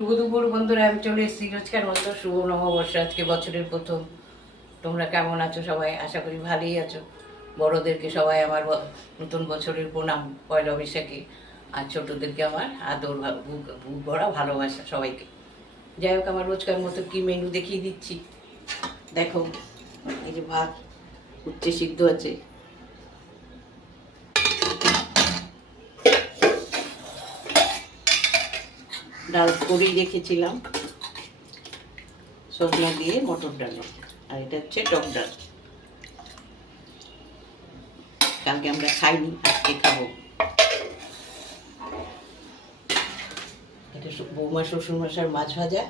শুভ দুপুর বন্ধুরা, আমি চলে এসেছি রোজকার মতো। শুভ নববর্ষ, আজকে বছরের প্রথম। তোমরা কেমন আছো সবাই? আশা করি ভালোই আছো। বড়োদেরকে সবাই আমার নতুন বছরের প্রণাম পয়লা বৈশাখে। আর ছোটোদেরকে আমার আদর বুক ভরা ভালোবাসা সবাইকে। যাই হোক, আমার রোজকার মতো কি মেনু দেখিয়ে দিচ্ছি। দেখো, এই যে ভাত উচ্ছে সিদ্ধ আছে, ডাল করেই রেখেছিলাম সজনা দিয়ে, মটর ডাল, আর এটা হচ্ছে টক ডাল। কালকে আমরা খাইনি, আজকে খাবো। এটা বৌমা শ্বশুরমশার মাছ ভাজা।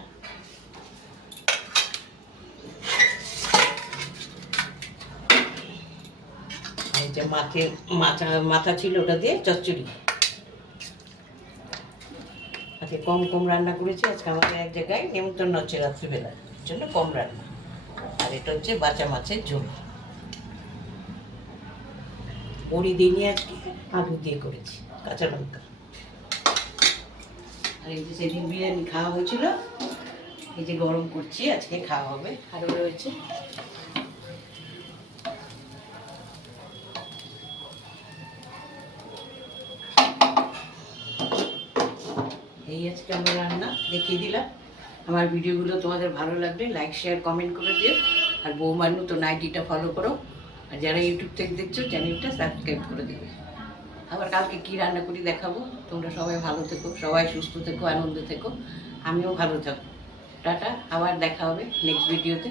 এই যে মাথা ছিল, ওটা দিয়ে চচ্চড়ি। আজকে কম কম রান্না করেছি, আজকে আমাদের এক জায়গায় নেমন্তন্ন হচ্ছে রাত্রিবেলা, এর জন্য কম রান্না। আর এটা হচ্ছে বাঁচা মাছের ঝোল, বড়ি দিইনি আজকে, আলু দিয়ে করেছি, কাঁচা লঙ্কা। আর এই যে সেদিন বিরিয়ানি খাওয়া হয়েছিল, এই যে গরম করছি, আজকে খাওয়া হবে। আরও রয়েছে, এই আজকে আমার রান্না দেখিয়ে দিলাম। আমার ভিডিওগুলো তোমাদের ভালো লাগলে লাইক শেয়ার কমেন্ট করে দিও। আর বৌমানু তো নাইটিটা ফলো করো। আর যারা ইউটিউব থেকে দেখছো, চ্যানেলটা সাবস্ক্রাইব করে দেবে। আবার কালকে কি রান্না করি দেখাবো। তোমরা সবাই ভালো থেকো, সবাই সুস্থ থেকো, আনন্দে থেকো, আমিও ভালো থাকবো। টাটা, আবার দেখা হবে নেক্সট ভিডিওতে।